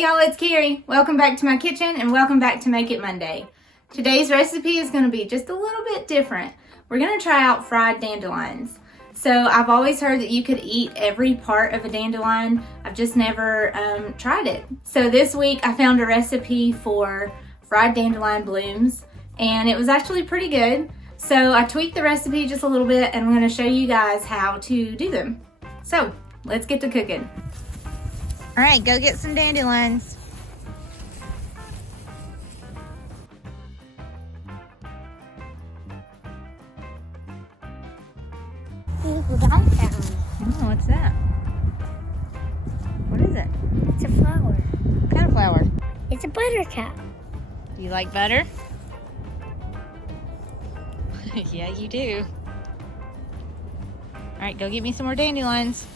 Hey y'all, it's Carrie. Welcome back to my kitchen and welcome back to Make It Monday. Today's recipe is going to be just a little bit different. We're going to try out fried dandelions. So I've always heard that you could eat every part of a dandelion. I've just never tried it. So this week I found a recipe for fried dandelion blooms and it was actually pretty good. So I tweaked the recipe just a little bit and I'm going to show you guys how to do them. So let's get to cooking. All right, go get some dandelions. Oh, what's that? What is it? it's a flower. What kind of flower? It's a buttercup. Do you like butter? Yeah, you do. All right, go get me some more dandelions.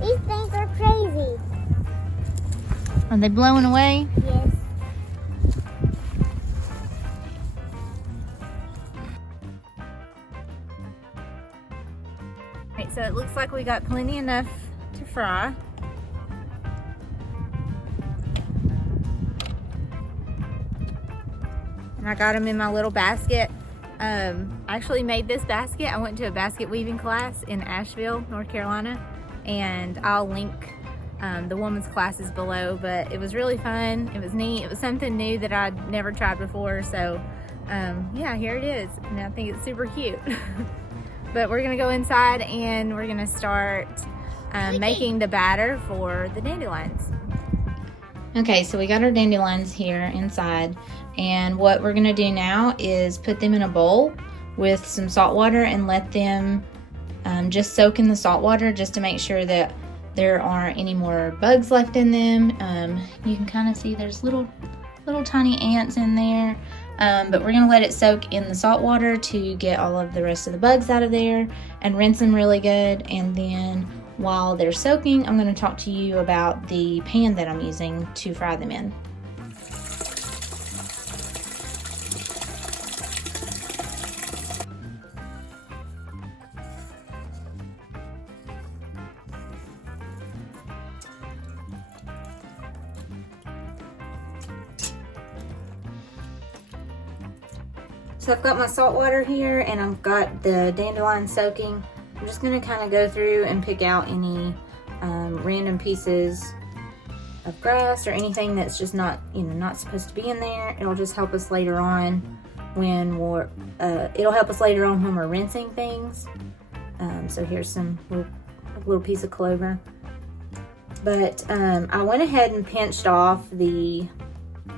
These things are crazy. Are they blowing away? Yes. Right, so it looks like we got plenty enough to fry. And I got them in my little basket. I actually made this basket. I went to a basket weaving class in Asheville, North Carolina, and I'll link the woman's classes below, but it was really fun. It was neat. It was something new that I'd never tried before, so yeah, here it is. And I think it's super cute. But we're gonna go inside and we're gonna start making the batter for the dandelions. Okay, so we got our dandelions here inside, and what we're gonna do now is put them in a bowl with some salt water and let them just soak in the salt water just to make sure that there aren't any more bugs left in them. You can kind of see there's little tiny ants in there, but we're gonna let it soak in the salt water to get all of the rest of the bugs out of there and rinse them really good. And then while they're soaking, I'm gonna talk to you about the pan that I'm using to fry them in. So I've got my salt water here and I've got the dandelion soaking. I'm just gonna kind of go through and pick out any random pieces of grass or anything that's just not, not supposed to be in there. It'll just help us later on when we're, when we're rinsing things. So here's a little piece of clover. But I went ahead and pinched off the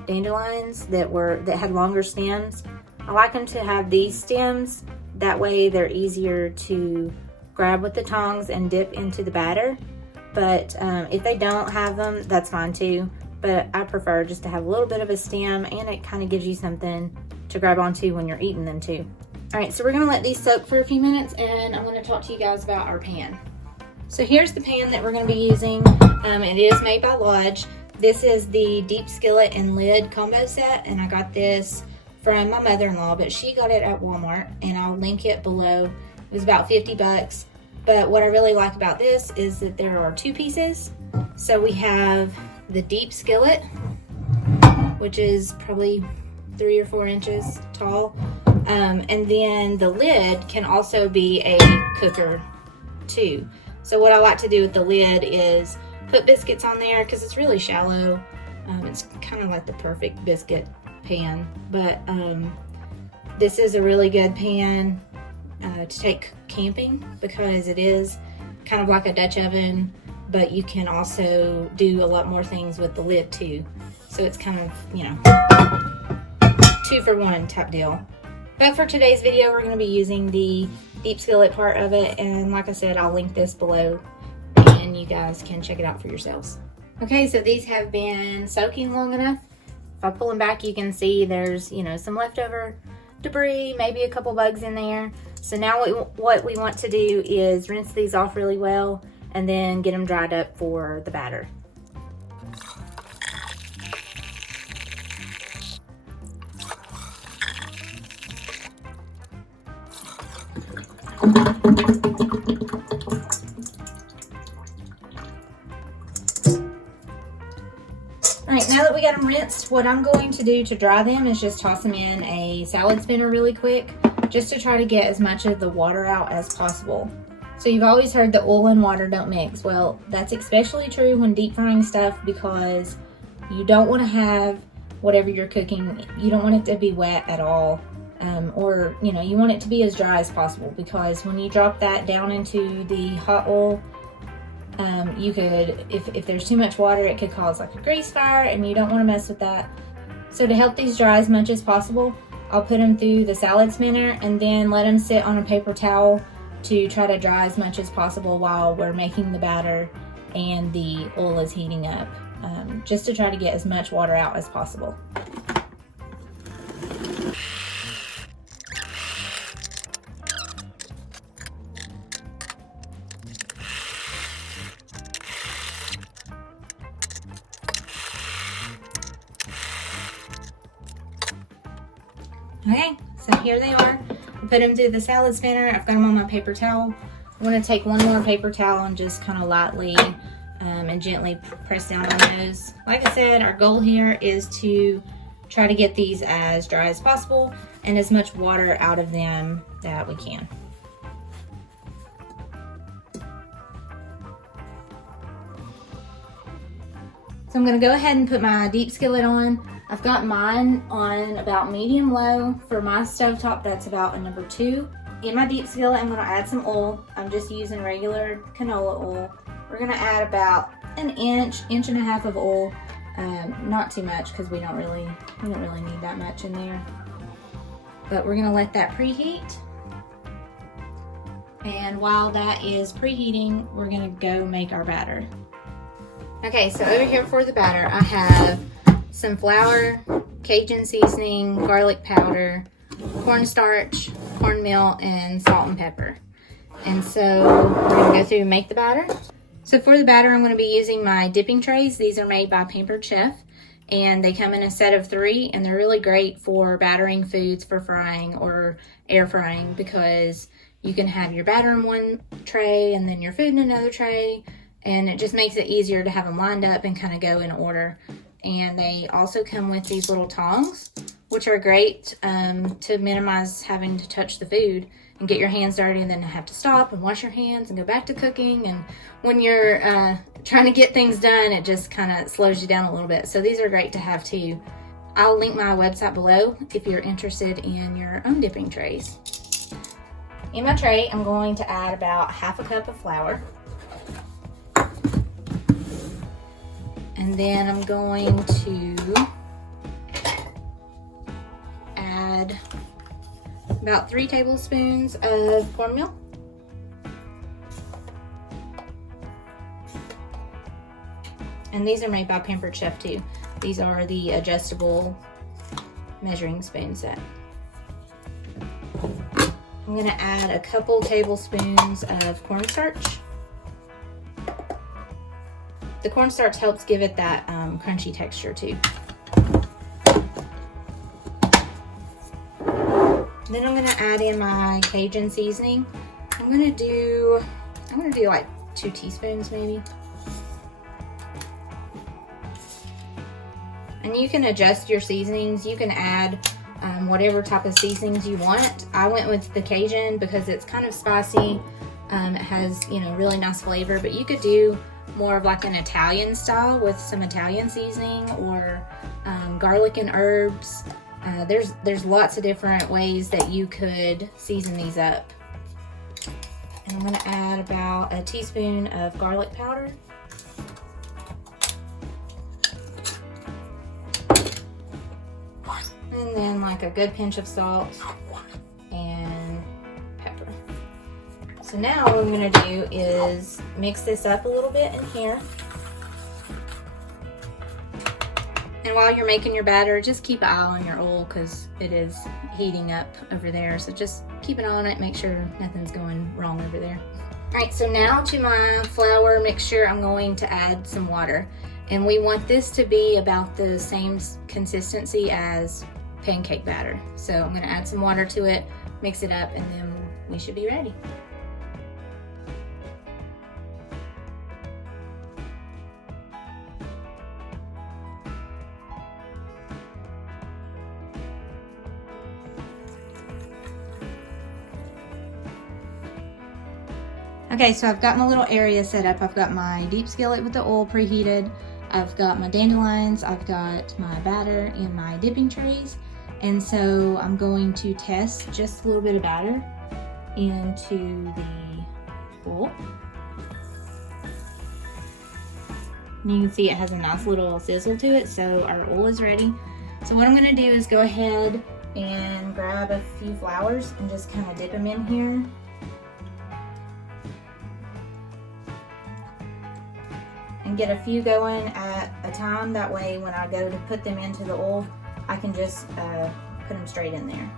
dandelions that had longer stems. I like them to have these stems, that way they're easier to grab with the tongs and dip into the batter. But if they don't have them, that's fine too. But I prefer just to have a little bit of a stem, and it kind of gives you something to grab onto when you're eating them too. All right, so we're gonna let these soak for a few minutes and I'm gonna talk to you guys about our pan. So here's the pan that we're gonna be using. It is made by Lodge. This is the deep skillet and lid combo set, and I got this from my mother-in-law, but she got it at Walmart, and I'll link it below. It was about 50 bucks. But what I really like about this is that there are two pieces. So we have the deep skillet, which is probably 3 or 4 inches tall. And then the lid can also be a cooker too. So what I like to do with the lid is put biscuits on there because it's really shallow. It's kind of like the perfect biscuit pan, but this is a really good pan to take camping because it is kind of like a Dutch oven, but you can also do a lot more things with the lid too. So it's kind of, 2-for-1 type deal. But for today's video, we're going to be using the deep skillet part of it, and like I said, I'll link this below and you guys can check it out for yourselves. Okay, so these have been soaking long enough. If I pull them back, you can see there's, some leftover debris, maybe a couple bugs in there. So now what we want to do is rinse these off really well and then get them dried up for the batter. Alright, now that we got them rinsed, what I'm going to do to dry them is just toss them in a salad spinner really quick, just to try to get as much of the water out as possible. So you've always heard that oil and water don't mix. Well, that's especially true when deep frying stuff, because you don't want to have whatever you're cooking, you don't want it to be wet at all. Or, you know, you want it to be as dry as possible, because when you drop that down into the hot oil, you could, if there's too much water, it could cause like a grease fire, and you don't want to mess with that. So to help these dry as much as possible, I'll put them through the salad spinner and then let them sit on a paper towel to try to dry as much as possible while we're making the batter and the oil is heating up, just to try to get as much water out as possible. Okay, so here they are. I put them through the salad spinner. I've got them on my paper towel. I'm going to take one more paper towel and just kind of lightly and gently press down on those. Like I said, our goal here is to try to get these as dry as possible and as much water out of them that we can. So I'm going to go ahead and put my deep skillet on. I've got mine on about medium low. For my stovetop, that's about a number 2. In my deep skillet, I'm going to add some oil. I'm just using regular canola oil. We're going to add about an inch and a half of oil. Not too much, because we don't really need that much in there. But we're going to let that preheat. And while that is preheating, we're going to go make our batter. Okay, so over here for the batter, I have some flour, Cajun seasoning, garlic powder, cornstarch, cornmeal, and salt and pepper. And so we're going to go through and make the batter. So for the batter, I'm going to be using my dipping trays. These are made by Pampered Chef, and they come in a set of 3, and they're really great for battering foods for frying or air frying, because you can have your batter in one tray and then your food in another tray, and it just makes it easier to have them lined up and kind of go in order. And they also come with these little tongs, which are great to minimize having to touch the food and get your hands dirty and then have to stop and wash your hands and go back to cooking. And when you're trying to get things done, it just kind of slows you down a little bit. So these are great to have too. I'll link my website below if you're interested in your own dipping trays. In my tray, I'm going to add about half a cup of flour. And then I'm going to add about 3 tablespoons of cornmeal. And these are made by Pampered Chef too. These are the adjustable measuring spoon set. I'm gonna add a couple tablespoons of cornstarch. The cornstarch helps give it that crunchy texture too. Then I'm gonna add in my Cajun seasoning. I'm gonna do like 2 teaspoons maybe. And you can adjust your seasonings. You can add whatever type of seasonings you want. I went with the Cajun because it's kind of spicy. It has, you know, really nice flavor, but you could do more of like an Italian style with some Italian seasoning, or garlic and herbs. There's lots of different ways that you could season these up. And I'm gonna add about a teaspoon of garlic powder. And then like a good pinch of salt and pepper. So now what I'm gonna do is mix this up a little bit in here. And while you're making your batter, just keep an eye on your oil because it is heating up over there. So just keep an eye on it, make sure nothing's going wrong over there. All right, so now to my flour mixture, I'm going to add some water. And we want this to be about the same consistency as pancake batter. So I'm gonna add some water to it. mix it up, and then we should be ready. Okay, so I've got my little area set up. I've got my deep skillet with the oil preheated. I've got my dandelions, I've got my batter and my dipping trays. And so I'm going to test just a little bit of batter into the oil. And you can see it has a nice little sizzle to it, so our oil is ready. So what I'm gonna do is go ahead and grab a few flowers and just kind of dip them in here. And get a few going at a time. That way when I go to put them into the oil, I can just put them straight in there.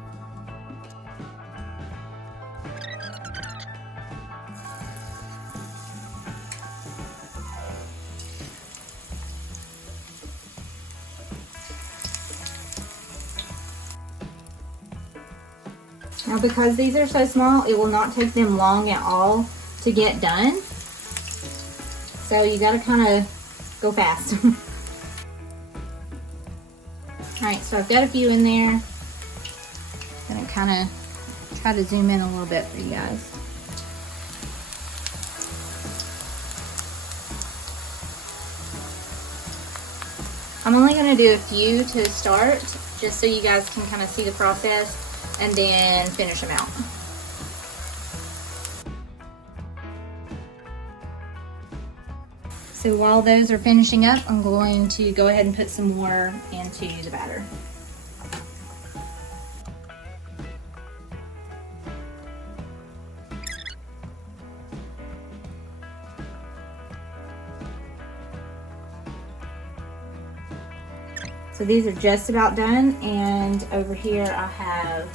Now because these are so small, it will not take them long at all to get done. So you gotta kind of go fast. Alright, so I've got a few in there. I'm gonna kind of try to zoom in a little bit for you guys. I'm only gonna do a few to start, just so you guys can kind of see the process, and then finish them out. So while those are finishing up, I'm going to go ahead and put some more into the batter. So these are just about done, and over here I have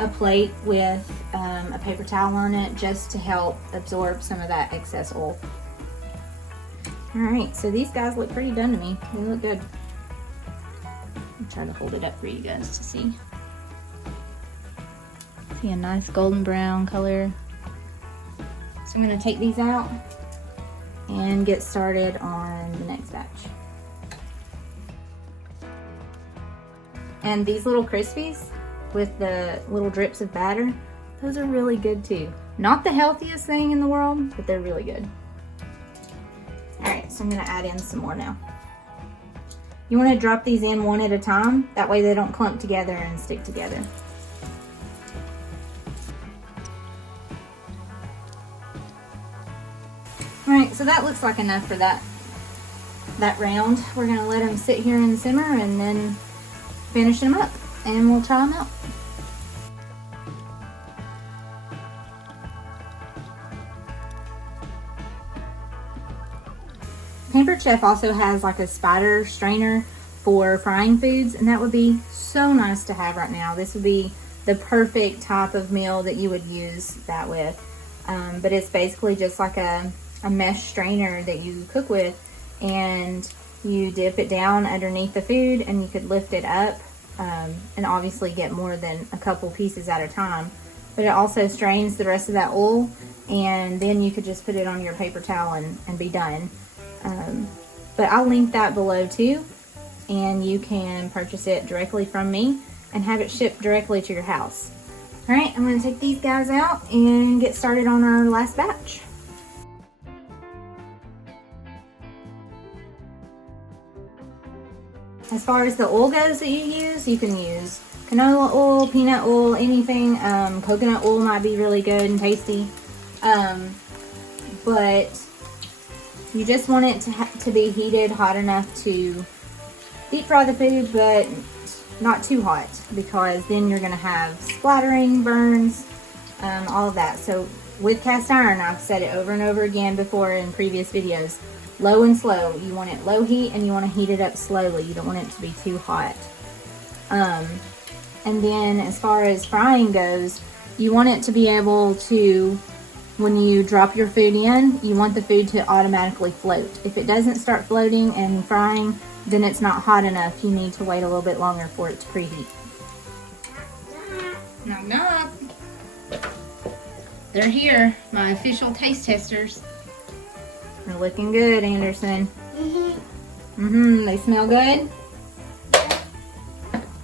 a plate with a paper towel on it just to help absorb some of that excess oil. Alright, so these guys look pretty done to me. They look good. I'm trying to hold it up for you guys to see. See a nice golden brown color. So I'm going to take these out and get started on the next batch. And these little Crispies with the little drips of batter, those are really good too. Not the healthiest thing in the world, but they're really good. Alright, so I'm going to add in some more now. You want to drop these in one at a time, that way they don't clump together and stick together. Alright, so that looks like enough for that round. We're going to let them sit here and simmer and then finish them up, and we'll try them out. Pampered Chef also has like a spider strainer for frying foods, and that would be so nice to have right now. This would be the perfect type of meal that you would use that with. But it's basically just like a mesh strainer that you cook with, and you dip it down underneath the food, and you could lift it up and obviously get more than a couple pieces at a time. But it also strains the rest of that oil, and then you could just put it on your paper towel and be done. But I'll link that below too, and you can purchase it directly from me and have it shipped directly to your house. Alright, I'm going to take these guys out and get started on our last batch. As far as the oil goes that you can use canola oil, peanut oil, anything. Coconut oil might be really good and tasty. But you just want it to be heated hot enough to deep fry the food, but not too hot, because then you're going to have splattering, burns, all of that. So with cast iron, I've said it over and over again before in previous videos, low and slow. You want it low heat, and you want to heat it up slowly. You don't want it to be too hot. And then as far as frying goes, you want it to be able to, when you drop your food in, you want the food to automatically float. If it doesn't start floating and frying, then it's not hot enough. You need to wait a little bit longer for it to preheat. Knock, knock. They're here, my official taste testers. They're looking good, Anderson. They smell good?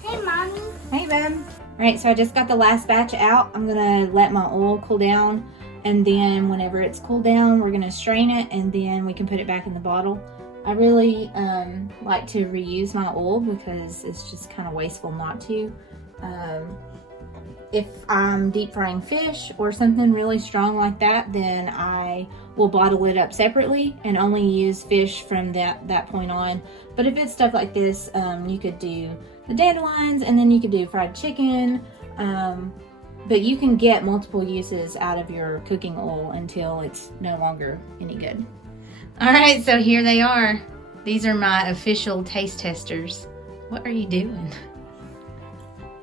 Hey, Mommy. Hey, babe. Alright, so I just got the last batch out. I'm gonna let my oil cool down, and then whenever it's cooled down, we're gonna strain it, and then we can put it back in the bottle. I really like to reuse my oil because it's just kind of wasteful not to. If I'm deep frying fish or something really strong like that, then I will bottle it up separately and only use fish from that point on. But if it's stuff like this, you could do the dandelions, and then you could do fried chicken. But you can get multiple uses out of your cooking oil until it's no longer any good. All right, so here they are. These are my official taste testers. What are you doing?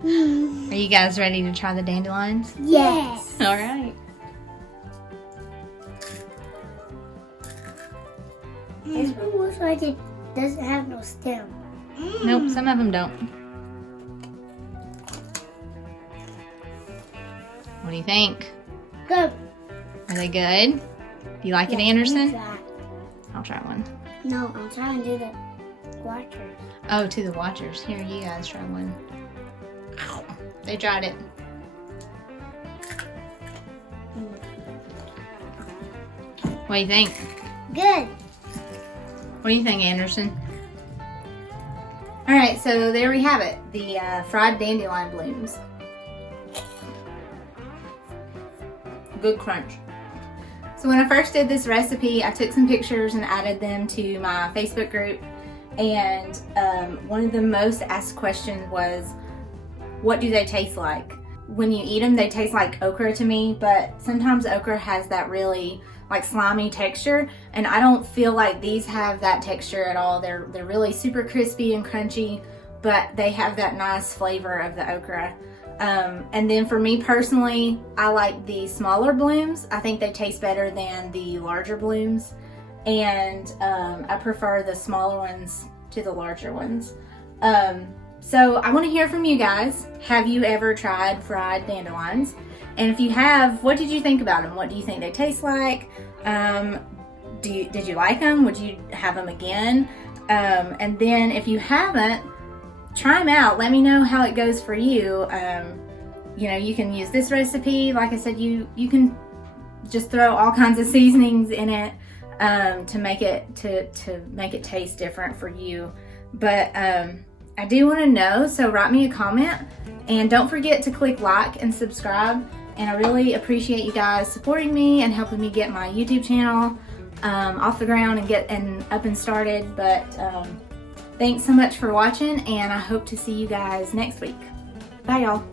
Are you guys ready to try the dandelions? Yes. All right. This one looks like it doesn't have no stem. Nope, some of them don't. What do you think? Good. Are they good? Do you like it, Anderson? I'll try one. No, I'm trying to do the watchers. Oh, to the watchers. Here, you guys try one. They tried it. What do you think? Good. What do you think, Anderson? All right, so there we have it. The fried dandelion blooms. Good crunch. So when I first did this recipe, I took some pictures and added them to my Facebook group. And one of the most asked questions was, what do they taste like? When you eat them, they taste like okra to me, but sometimes okra has that really like slimy texture, and I don't feel like these have that texture at all. They're really super crispy and crunchy, but they have that nice flavor of the okra. And then for me personally, I like the smaller blooms. I think they taste better than the larger blooms, and I prefer the smaller ones to the larger ones. So I want to hear from you guys. Have you ever tried fried dandelions? And if you have, what did you think about them? What do you think they taste like? Did you like them? Would you have them again? And then if you haven't, try them out. Let me know how it goes for you. You know, you can use this recipe. Like I said, you can just throw all kinds of seasonings in it to make it taste different for you. But I do want to know, so write me a comment, and don't forget to click like and subscribe. And I really appreciate you guys supporting me and helping me get my YouTube channel off the ground and up and started. But thanks so much for watching, and I hope to see you guys next week. Bye, y'all.